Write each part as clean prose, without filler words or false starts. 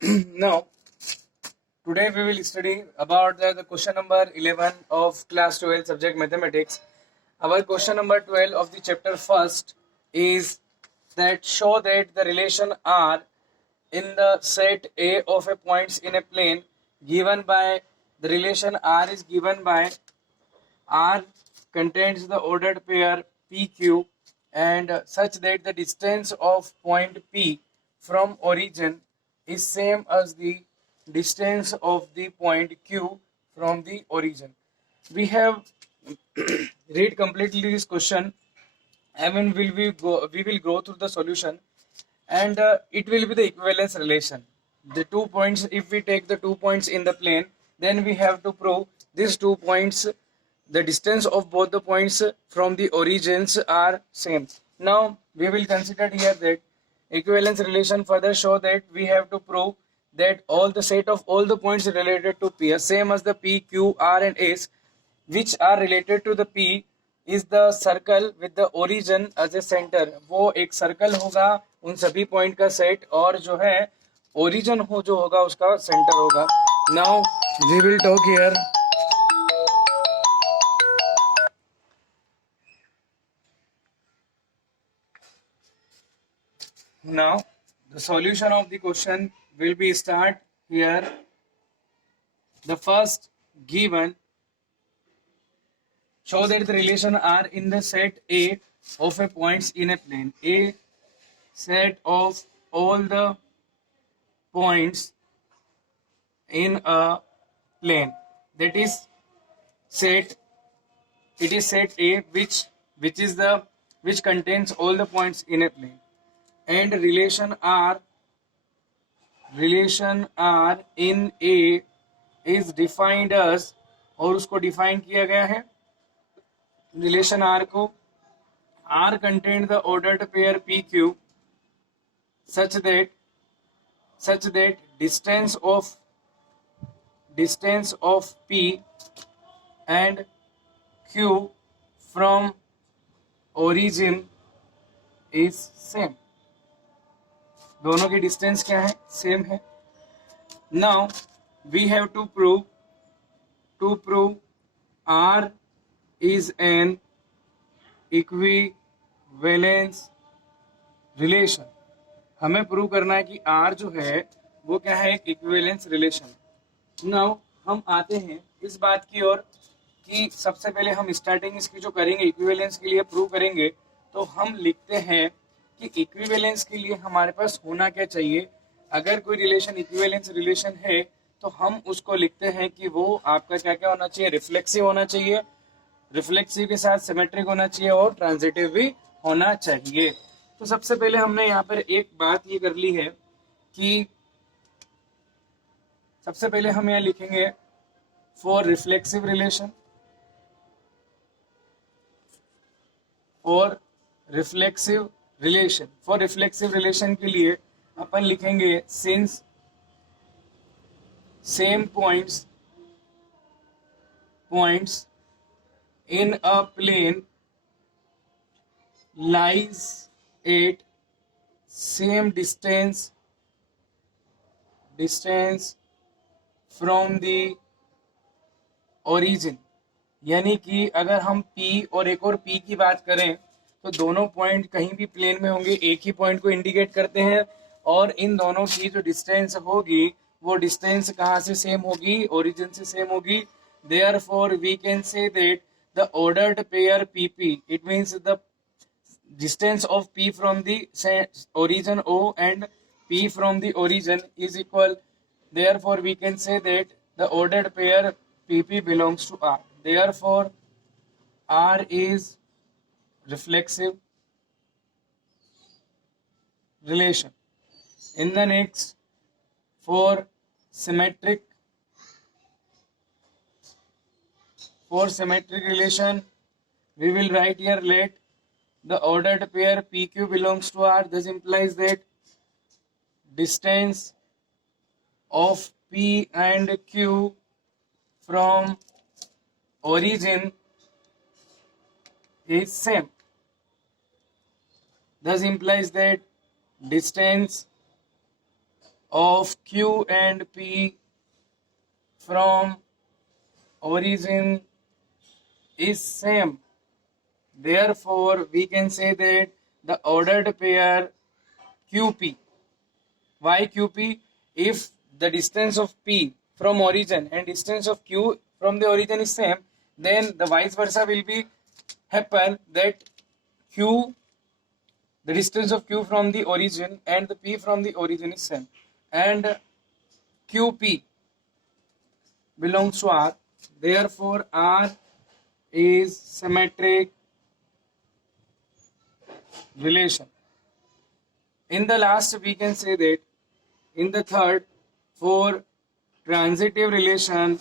Now, today we will study about the question number 11 of class 12 subject mathematics. Our question number 12 of the chapter first is that show that the relation R in the set A of a points in a plane given by the relation R is given by R contains the ordered pair PQ and such that the distance of point P from origin is same as the distance of the point Q from the origin. We have read completely this question and then we will go through the solution and it will be the equivalence relation. The 2 points, if we take the 2 points in the plane, then we have to prove these 2 points, the distance of both the points from the origins are same. Now we will consider here that equivalence relation further show that we have to prove that all the set of all the points related to P are same as the P, Q, R and S which are related to the P is the circle with the origin as a center. वो एक circle होगा उन सभी point का set और जो है origin हो जो होगा उसका सेंटर होगा. Now we will talk here. Now the solution of the question will be start here. The first given show that the relation R in the set A of a points in a plane. A set of all the points in a plane, that is set, it is set A which contains all the points in a plane, and relation R in A is defined as, और उसको define किया गया है relation R को, R contain the ordered pair PQ such that distance of P and Q from origin is same. दोनों की distance क्या है? सेम है. Now we have to prove R is an equivalence relation. हमें prove करना है कि R जो है वो क्या है, एक इक्विवेलेंस रिलेशन. नाउ हम आते हैं इस बात की ओर कि सबसे पहले हम स्टार्टिंग इसकी जो करेंगे इक्विवेलेंस के लिए प्रूव करेंगे, तो हम लिखते हैं कि इक्विवेलेंस के लिए हमारे पास होना क्या चाहिए. अगर कोई रिलेशन इक्विवेलेंस रिलेशन है तो हम उसको लिखते हैं कि वो आपका क्या क्या होना चाहिए, रिफ्लेक्सिव होना चाहिए, रिफ्लेक्सिव के साथ सिमेट्रिक होना चाहिए और ट्रांजिटिव भी होना चाहिए. तो सबसे पहले हमने यहाँ पर एक बात ये कर ली है कि सबसे पहले हम यहाँ लिखेंगे for reflexive relation, for reflexive relation के लिए अपन लिखेंगे since same points in a plane lies at same distance from the origin. यानी कि अगर हम P और एक और P की बात करें तो दोनों पॉइंट कहीं भी प्लेन में होंगे, एक ही पॉइंट को इंडिकेट करते हैं और इन दोनों की जो डिस्टेंस होगी वो डिस्टेंस कहाँ से सेम होगी, ओरिजिन से सेम होगी. Therefore we can say that the ordered pair PP, it means the distance of P from the origin O and P from the origin is equal. Therefore we can say that the ordered pair PP belongs to R. Therefore R is reflexive relation. In the next, for symmetric relation, we will write here let the ordered pair PQ belongs to R. This implies that distance of P and Q from origin is same. Thus implies that distance of Q and P from origin is same. Therefore, we can say that the ordered pair QP. Why QP? If the distance of P from origin and distance of Q from the origin is same, then the vice versa will be happen that Q, the distance of Q from the origin and the P from the origin is same, and QP belongs to R. Therefore, R is symmetric relation. In the last, we can say that in the third, for transitive relation,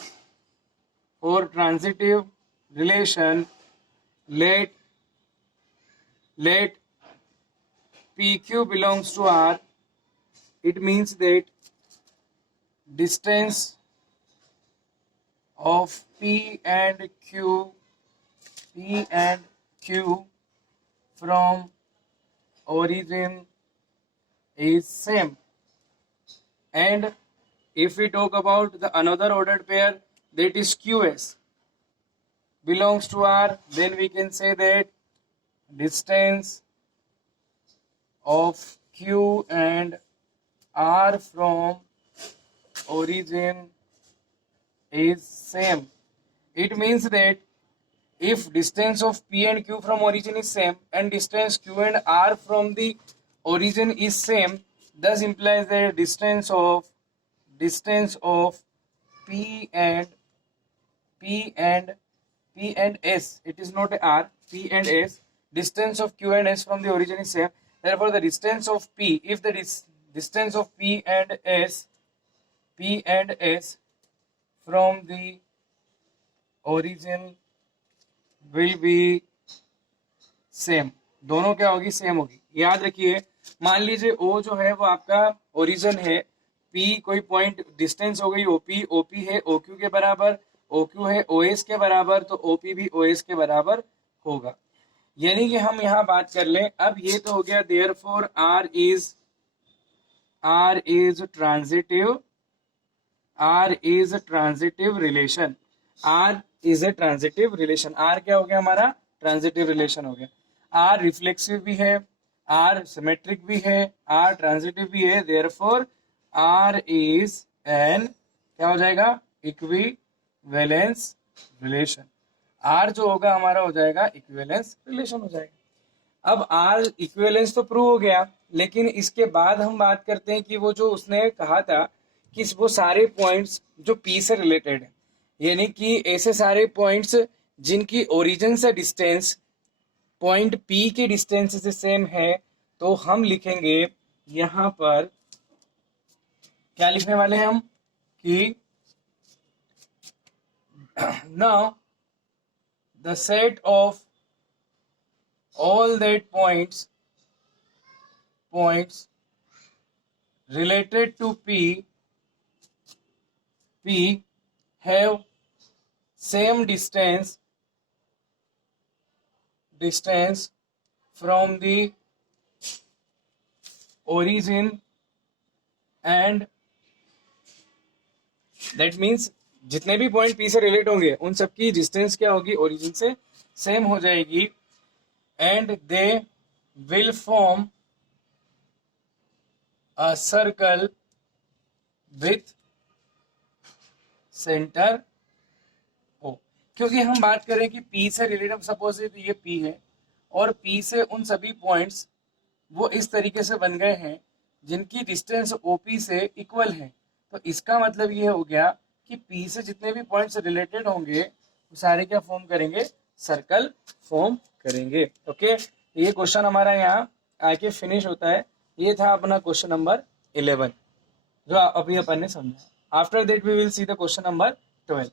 let PQ belongs to R. It means that distance of P and Q from origin is same. And if we talk about the another ordered pair, that is QS belongs to R, then we can say that distance of Q and R from origin is same. It means that if distance of P and Q from origin is same and distance Q and R from the origin is same, thus implies that distance of P and S, it is not R, P and S, distance of Q and S from the origin is same. Therefore, the distance of P, if the distance of P and S from the origin will be same, दोनों क्या होगी? Same होगी. याद रखिए, मान लीजिए O जो है वो आपका ओरिजिन है, P कोई पॉइंट डिस्टेंस हो गई OP, OP है OQ के बराबर, OQ है OS के बराबर, तो OP भी OS के बराबर होगा. यानी कि हम यहाँ बात कर लें, अब ये तो हो गया therefore R is transitive relation. R is a transitive relation. R क्या हो गया? हमारा ट्रांजिटिव रिलेशन हो गया. R रिफ्लेक्सिव भी है, R सिमेट्रिक भी है, R ट्रांजिटिव भी है. देयरफॉर R is an, क्या हो जाएगा? Equivalence relation. R जो होगा हमारा हो जाएगा इक्विवेलेंस रिलेशन हो जाएगा. अब R इक्विवेलेंस तो प्रूव हो गया, लेकिन इसके बाद हम बात करते हैं कि वो जो उसने कहा था कि वो सारे पॉइंट्स जो P से रिलेटेड है, यानी कि ऐसे सारे पॉइंट्स जिनकी ओरिजिन से डिस्टेंस पॉइंट P के डिस्टेंस से सेम है, तो हम लिखेंगे यहां पर, क्या लिखने वाले हैं हम कि now the set of all that points related to P have same distance from the origin, and that means जितने भी पॉइंट P से रिलेट होंगे उन सबकी डिस्टेंस क्या होगी? ओरिजिन से सेम हो जाएगी. And they will form a circle with centre O. क्योंकि हम बात करें कि P से रिलेटेड, सपोज ये P है और P से उन सभी पॉइंट्स वो इस तरीके से बन गए हैं जिनकी डिस्टेंस OP से इक्वल है. तो इसका मतलब ये हो गया कि P से जितने भी पॉइंट्स रिलेटेड होंगे वो सारे क्या फॉर्म करेंगे? सर्कल फॉर्म करेंगे. ओके, ये क्वेश्चन हमारा यहाँ आके फिनिश होता है. ये था अपना क्वेश्चन नंबर 11 जो अभी अपन ने समझा. After that we will see the question number 12.